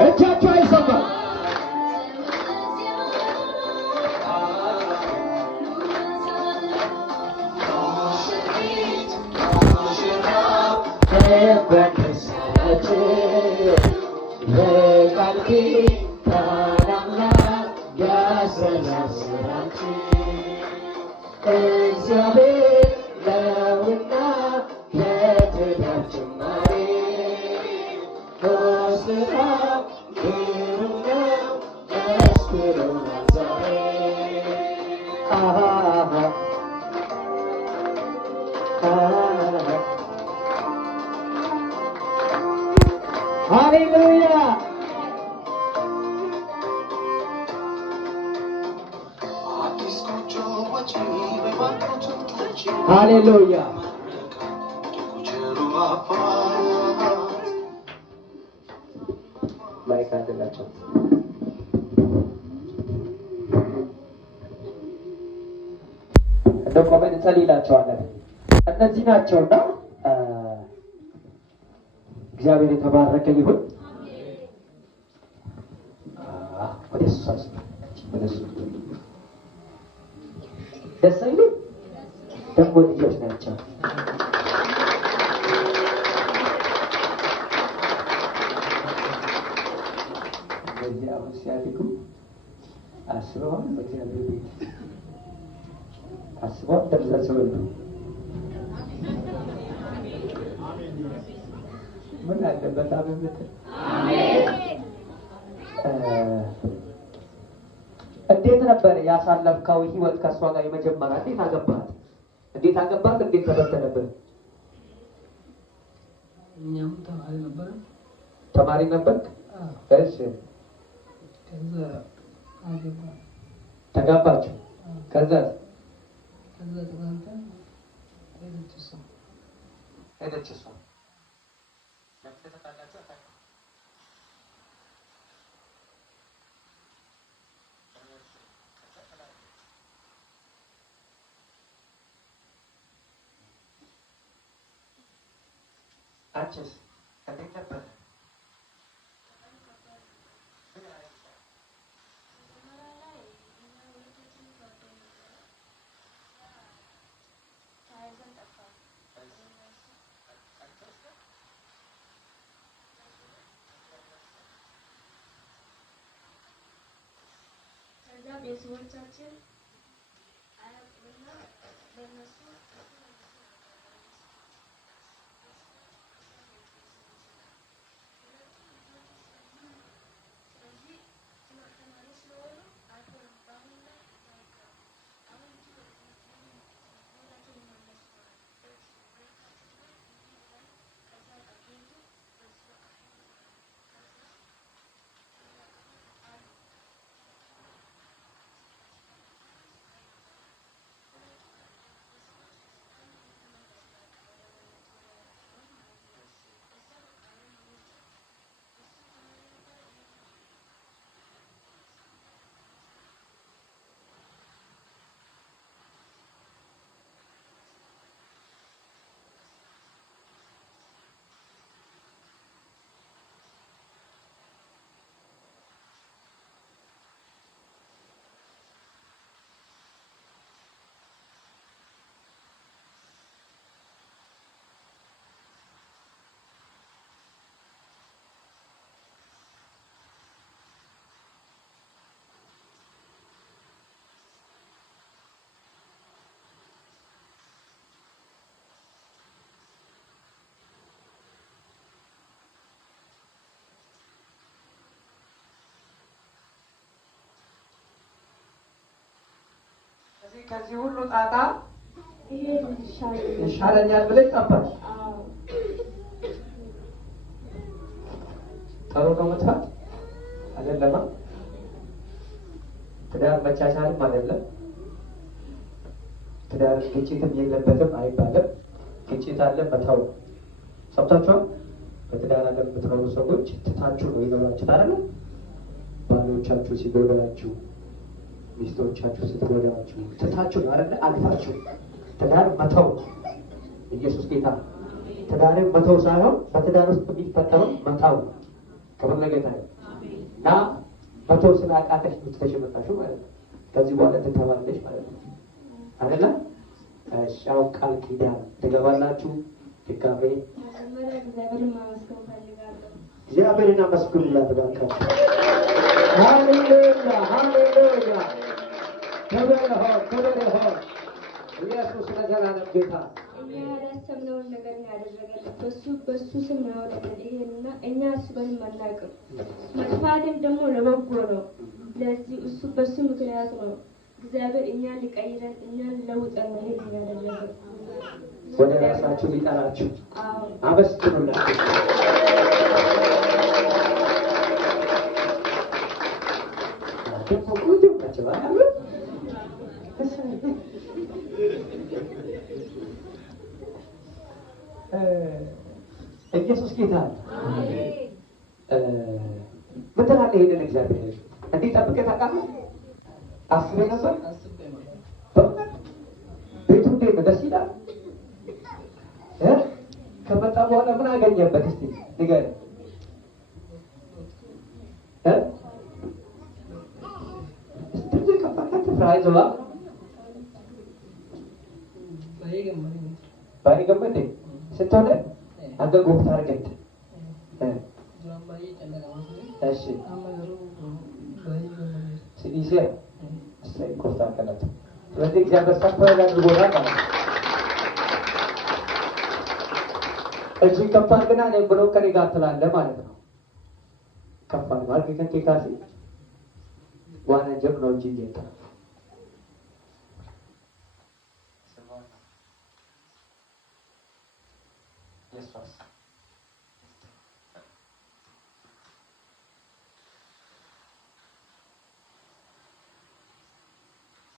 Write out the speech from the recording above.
እጃቸው አይሰማም። Hallelujah. Hallelujah. ማይክ አድላቸው እንደው ቆመን እንጸልይላቸዋለን። እነዚህ ናቸውና እግዚአብሔር የተባረከ ይሁን። ደስ አይሉ ደግሞ ልጆች ናቸው። በዚህ አሁን ሲያድጉ አስበዋል። በእግዚአብሔር ቤት አስበዋል። ተመሳሰሉ ምን አለበት አበበት እንዴት ነበር ያሳለፍከው ህይወት ከሷ ጋር? የመጀመሪያ እንዴት አገባት? እንዴት አገባት? እንዴት ተበተነብህ? እኛም ተማሪ ነበር። ተማሪ ነበርክ? እሺ። ከዛ አገባ ተጋባችሁ? ከዛ ተጋብተን ሄደች እሷ አንቺስ እንዴት ነበር? ቤተሰቦቻችን አያውቁምና በእነሱ ከዚህ ሁሉ ጣጣ ይሻለኛል ብለሽ ጠበቅሽ? ጥሩ ነው መጥፋት አይደለም። ትዳር መቻቻልም አይደለም። ትዳር ግጭትም የለበትም አይባልም። ግጭት አለ መተው። ሰምታችኋል? በትዳር ዓለም የምትኖሩ ሰዎች ትታችሁ ነው ይኖራችሁ አይደል? ባሎቻችሁ ሲጎዳችሁ፣ ሚስቶቻችሁ ስትጎዳችሁ ትታችሁ ነው አይደል? አልፋችሁ ትዳር መተው። ኢየሱስ ጌታ። ትዳርን መተው ሳይሆን በትዳር ውስጥ የሚፈጠረው መተው። ክብር ለጌታ ነው። እና መተው ስላቃተሽ ብትተሽመጣሹ ማለት ነው። ከዚህ በኋላ ትተዋለሽ ማለት ነው አይደለ? ሻው ቃል ኪዳን ትገባላችሁ። ድጋሜ መጀመሪያ እግዚአብሔርን ማመስገን ፈልጋለሁ። እግዚአብሔርን አመስግኑላት እባካችሁ። ሃሌሉያ ሃሌሉያ። ክብር ይሁን ክብር ይሁን። ኢየሱስ ለዘላለም ጌታ። እኛ ያላሰብነውን ነገር ነው ያደረገልን። በሱ ስም ነው ያደረገልን። እኛ አስበንም አናውቅም። መጥፋትም ደግሞ ለበጎ ነው። ለዚህ በሱ ምክንያት ነው እግዚአብሔር እኛን ሊቀይረን እኛን ሊለውጠን ነው ይሄን ያደረገው። ወደ ራሳችሁ ሊጠራችሁ አመስግኑላችሁ። ኢየሱስ ጌታ ነው። ምን ትላለህ? ይሄንን እግዚአብሔር እንዴት ጠብቀህ ታውቃለህ? አስበህ ነበር? ቤቱ እንዴት ነው? ደስ ይላል። ከመጣ በኋላ ምን አገኘበት? እስቲ ንገረኝ። ባይ ገመዴ ስትሆነ አንተ ጎፍታ አርገት እሺ ሲዲሴ ስለይ ጎፍታ አርገት። ስለዚህ እግዚአብሔር ሰፈራ አድርጎናል ማለት ነው። እዚህ ከፋን ግን እኔ ብሎ ከኔ ጋር ትላለህ ማለት ነው። ከፋን ማለት ከንቴ ካሲ ዋና ጀም ነው እንጂ ጌታ Yes,